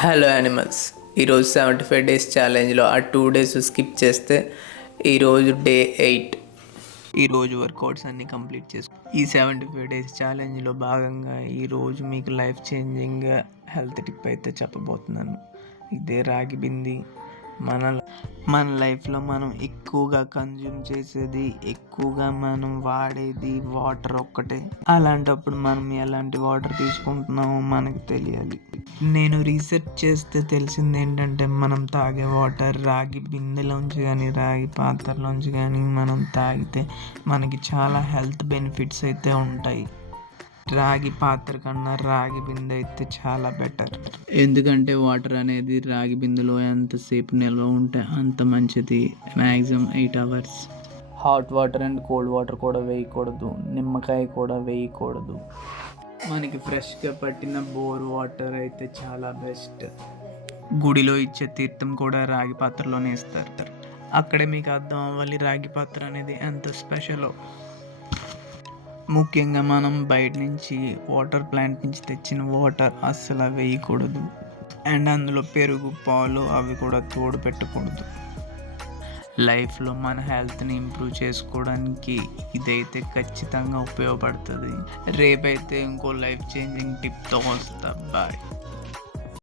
Hello animals. ఈరోజు 75 days ఛాలెంజ్లో ఆ 2 days skip చేస్తే ఈరోజు డే 8. ఈరోజు వర్కౌట్స్ అన్నీ కంప్లీట్ చేసుకో. ఈ 75 డేస్ ఛాలెంజ్లో భాగంగా ఈరోజు మీకు లైఫ్ చేంజింగ్ హెల్త్ టిప్ అయితే చెప్పబోతున్నాను. ఇదే రాగి బింది. మన లైఫ్లో మనం ఎక్కువగా కన్జ్యూమ్ చేసేది, ఎక్కువగా మనం వాడేది వాటర్ ఒక్కటే. అలాంటప్పుడు మనం ఎలాంటి వాటర్ తీసుకుంటున్నామో మనకు తెలియాలి. నేను రీసెర్చ్ చేస్తే తెలిసింది ఏంటంటే, మనం తాగే వాటర్ రాగి బిందెలోంచి కానీ రాగి పాత్రలోంచి కానీ మనం తాగితే మనకి చాలా హెల్త్ బెనిఫిట్స్ అయితే ఉంటాయి. రాగి పాత్ర కన్నా రాగి బిందె అయితే చాలా బెటర్. ఎందుకంటే వాటర్ అనేది రాగి బిందెలో ఎంతసేపు నిల్వ ఉంటే అంత మంచిది. Maximum 8 hours. Hot water and cold water కూడా వేయకూడదు, నిమ్మకాయ కూడా వేయకూడదు. మనకి ఫ్రెష్గా పట్టిన బోర్ వాటర్ అయితే చాలా బెస్ట్. గుడిలో ఇచ్చే తీర్థం కూడా రాగి పాత్రలోనే ఇస్తారు. అక్కడే మీకు అర్థం అవ్వాలి రాగి పాత్ర అనేది ఎంత స్పెషలో. ముఖ్యంగా మనం బయట నుంచి వాటర్ ప్లాంట్ నుంచి తెచ్చిన వాటర్ అస్సలు వేయకూడదు. అండ్ అందులో పెరుగు, పాలు అవి కూడా తోడు పెట్టకూడదు. లైఫ్లో మన హెల్త్ని ఇంప్రూవ్ చేసుకోవడానికి ఇదైతే ఖచ్చితంగా ఉపయోగపడుతుంది. రేపైతే ఇంకో లైఫ్ చేంజింగ్ టిప్తో వస్తా. బాయ్.